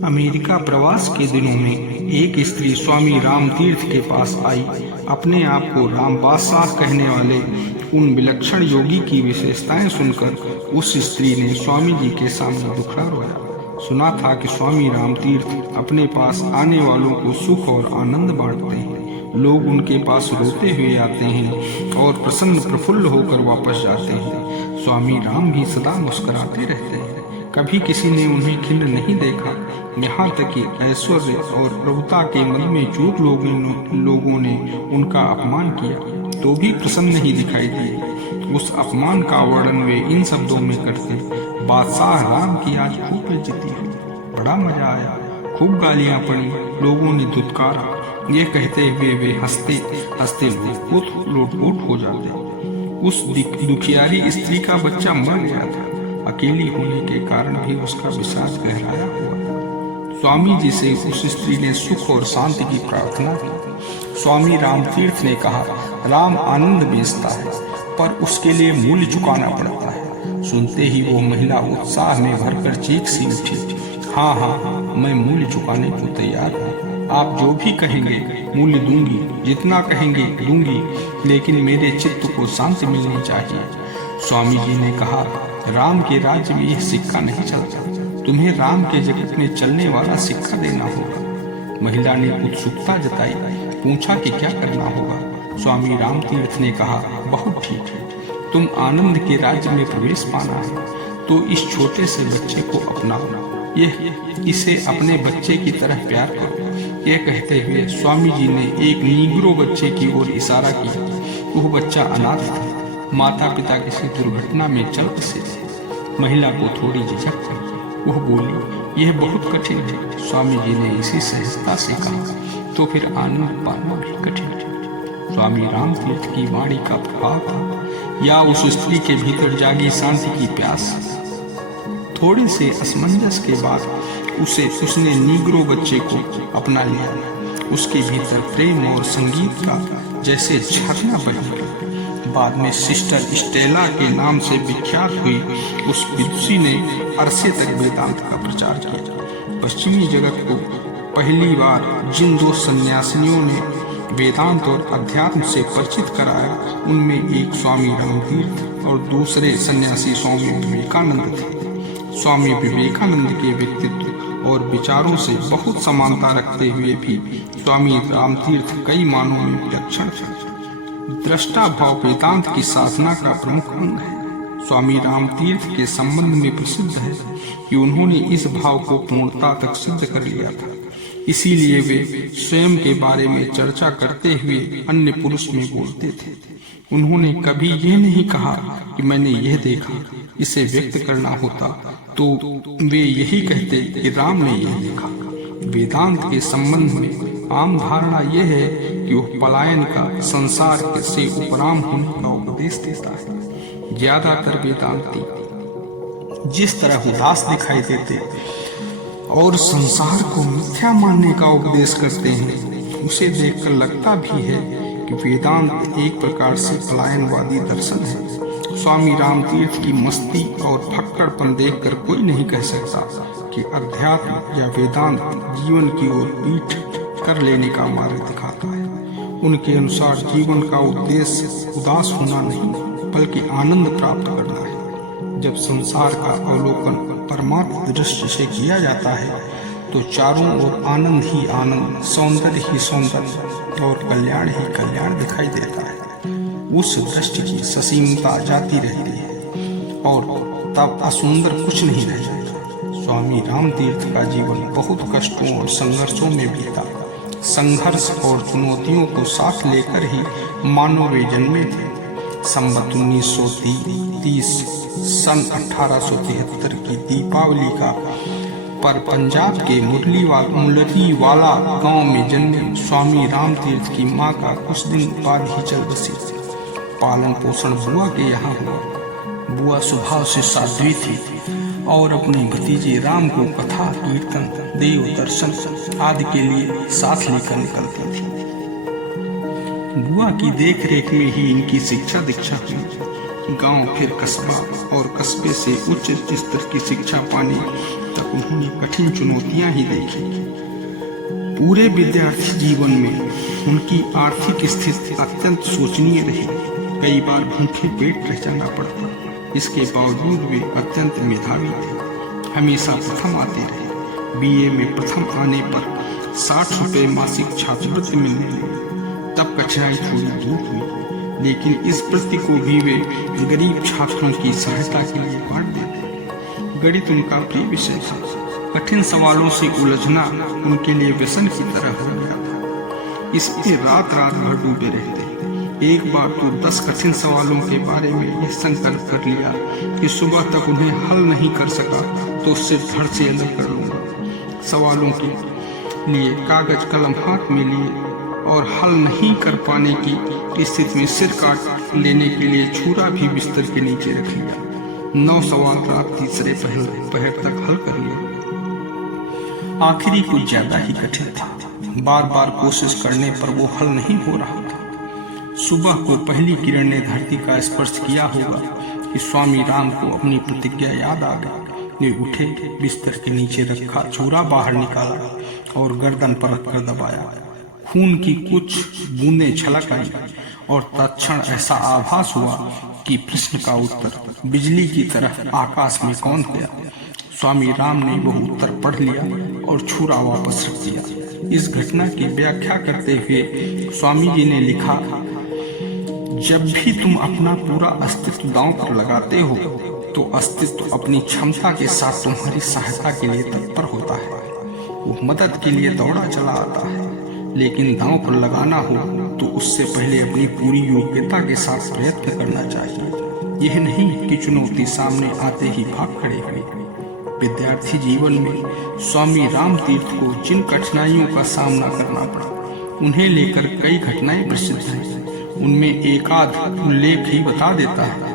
America प्रवास के दिनों में एक स्त्री स्वामी रामतीर्थ के पास आई। अपने आप को राम बादशाह कहने वाले उन विलक्षण योगी की विशेषताएं सुनकर उस स्त्री ने स्वामी जी के सामने दुखड़ा रोया। सुना था कि स्वामी रामतीर्थ अपने पास आने वालों को सुख और आनंद बांटते हैं। लोग उनके पास रोते हुए आते हैं और प्रसन्न प्रफुल्ल होकर वापस जाते हैं। स्वामी राम भी सदा मुस्कुराते रहते हैं, कभी किसी ने उन्हें खिन्न नहीं देखा। यहाँ तक कि ऐश्वर्य और प्रभुता के मन में चूक लोगों ने उनका अपमान किया तो भी प्रसन्न नहीं दिखाई दिए। उस अपमान का वर्णन वे इन शब्दों में करते, बादशाह राम की आज खूब बेइज्जती हुई, बड़ा मजा आया, खूब गालियां पड़ी, लोगों ने धुतकारा। ये कहते हुए वे हंसते हंसते लोटपोट हो जाते। उस दुखियारी स्त्री का बच्चा मर गया था। अकेली होने के कारण भी उसका विषाद गहराया हुआ। स्वामी जी से उस स्त्री ने सुख और शांति की प्रार्थना की। स्वामी रामतीर्थ ने कहा, राम आनंद बेचता है पर उसके लिए मूल्य चुकाना पड़ता है। सुनते ही वो महिला उत्साह में भरकर चीख सी उठी, हाँ, मैं मूल्य चुकाने को तैयार हूँ। आप जो भी कहेंगे मूल्य दूंगी, जितना कहेंगे दूंगी, लेकिन मेरे चित्त को शांति मिलनी चाहिए। स्वामी जी ने कहा, राम के राज्य में यह सिक्का नहीं चलता, तुम्हें राम के जगत में चलने वाला सिक्का देना होगा। महिला ने उत्सुकता जताई, पूछा कि क्या करना होगा। स्वामी रामतीर्थ ने कहा, बहुत ठीक है, तुम आनंद के राज्य में प्रवेश पाना है तो इस छोटे से बच्चे को अपनाओ, इसे अपने बच्चे की तरह प्यार करो। यह कहते हुए स्वामी जी ने एक नीग्रो बच्चे की ओर इशारा किया। वह बच्चा अनाथ था, माता पिता किसी दुर्घटना में चल बसे थे। महिला को थोड़ी झिझक थी, वह बोली, यह बहुत कठिन है। स्वामी जी ने इसी सहजता से कहा, तो फिर आनंद पाना भी कठिन है। स्वामी रामतीर्थ की वाणी का प्रभाव था या उस स्त्री के भीतर जागी शांति की प्यास। थोड़े से असमंजस के बाद उसने नीग्रो बच्चे को अपना लिया। उसके भीतर प्रेम और संगीत का जैसे झरना बह गया। बाद में सिस्टर स्टेला के नाम से विख्यात हुई उस विदुषी ने अरसे तक वेदांत का प्रचार किया। पश्चिमी जगत को पहली बार जिन दो सन्यासिनियों ने वेदांत और अध्यात्म से परिचित कराया, उनमें एक स्वामी रामतीर्थ और दूसरे सन्यासी स्वामी विवेकानंद थे। स्वामी विवेकानंद के व्यक्तित्व और विचारों से बहुत समानता रखते हुए भी स्वामी रामतीर्थ कई मानों में विलक्षण थे। दृष्टा भाव वेदांत की साधना का प्रमुख अंग है। स्वामी रामतीर्थ के संबंध में प्रसिद्ध है कि उन्होंने इस भाव को पूर्णता तक सिद्ध कर लिया था। इसीलिए वे स्वयं के बारे में चर्चा करते हुए अन्य पुरुष में बोलते थे। उन्होंने कभी यह नहीं कहा कि मैंने यह देखा। इसे व्यक्त करना होता तो वे यही कहते कि राम ने यह देखा। वेदांत के संबंध में आम धारणा यह है कि वह पलायन का, संसार से उपराम होने का उपदेश देता है। ज्यादातर वेदांती जिस तरह उदास दिखाई देते और संसार को मिथ्या मानने का उपदेश करते हैं, उसे देखकर लगता भी है कि वेदांत एक प्रकार से पलायनवादी दर्शन है। स्वामी रामतीर्थ की मस्ती और फक्कड़पन देखकर कोई नहीं कह सकता कि अध्यात्म या वेदांत जीवन की ओर पीठ कर लेने का मार्ग दिखाता है। उनके अनुसार जीवन का उद्देश्य उदास होना नहीं, बल्कि आनंद प्राप्त करना है। जब संसार का अवलोकन परमात्म दृष्टि से किया जाता है तो चारों ओर आनंद ही आनंद, सौंदर्य ही सौंदर्य और कल्याण ही कल्याण दिखाई देता है। उस दृष्टि की ससीमता जाती रहती है और तब असुंदर कुछ नहीं रह जाता। स्वामी रामतीर्थ का जीवन बहुत कष्टों और संघर्षों में बीता। संघर्ष और चुनौतियों को साथ लेकर ही मानव वे जन्मे थे। संवत 1930 सन 1873 की दीपावली का पर पंजाब के मुरलीवाला गांव में जन्मे स्वामी रामतीर्थ की मां का कुछ दिन बाद ही चल बसी। पालन पोषण बुआ के यहाँ हुआ। बुआ स्वभाव से साध्वी थी और अपने भतीजे राम को कथा, कीर्तन, देव दर्शन आदि के लिए साथ लेकर निकलती थी। बुआ की देख रेख में ही इनकी शिक्षा दीक्षा हुई। गांव फिर कस्बा और कस्बे से उच्च स्तर की शिक्षा पाने तक उन्होंने कठिन चुनौतियां ही देखी। पूरे विद्यार्थी जीवन में उनकी आर्थिक स्थिति अत्यंत शोचनीय रही। कई बार भूखे पेट रह जाना पड़ता। इसके बावजूद वे अत्यंत मेधावी थे, हमेशा प्रथम आते रहे। बीए में प्रथम आने पर 60 रुपये मासिक छात्रवृत्ति मिलने लगी। तब कठिनाई थोड़ी दूर हुई, लेकिन इस वृत्ति को भी वे गरीब छात्रों की सहायता के लिए बांट देते। गणित उनका प्रिय विषय था। कठिन सवालों से उलझना उनके लिए व्यसन की तरह हो गया था। इसमें रात रात भर डूबे रहते। एक बार तो 10 कठिन सवालों के बारे में यह संकल्प कर लिया कि सुबह तक उन्हें हल नहीं कर सका तो उससे धड़ से अलग कर लूंगा। सवालों के लिए कागज कलम हाथ में लिए और हल नहीं कर पाने की स्थिति में सिर काट लेने के लिए छुरा भी बिस्तर के नीचे रख लिया। 9 सवाल रात तीसरे पहर तक हल कर लिए। आखिरी कुछ ज्यादा ही कठिन था। बार बार कोशिश करने पर वो हल नहीं हो रहा था। सुबह को पहली किरण ने धरती का स्पर्श किया होगा कि स्वामी राम को अपनी प्रतिज्ञा याद आ गई। वे उठे, बिस्तर के नीचे रखा छुरा बाहर निकाला और गर्दन पर रखकर दबाया। खून की कुछ बूंदें छलक आई और तत्क्षण ऐसा आभास हुआ कि प्रश्न का उत्तर बिजली की तरह आकाश में कौंध गया। स्वामी राम ने वह उत्तर पढ़ लिया और छुरा वापस रख दिया। इस घटना की व्याख्या करते हुए स्वामी जी ने लिखा, जब भी तुम अपना पूरा अस्तित्व दांव पर लगाते हो तो अस्तित्व अपनी क्षमता के साथ तुम्हारी सहायता के लिए तत्पर होता है। वो मदद के लिए दौड़ा चला आता है, लेकिन दांव पर लगाना हो तो उससे पहले अपनी पूरी योग्यता के साथ प्रयत्न करना चाहिए। यह नहीं कि चुनौती सामने आते ही भाग खड़े हुए। विद्यार्थी जीवन में स्वामी राम तीर्थ को जिन कठिनाइयों का सामना करना पड़ा, उन्हें लेकर कई घटनाएं प्रसिद्ध हैं। उनमें एक आध उल्लेख ही बता देता है।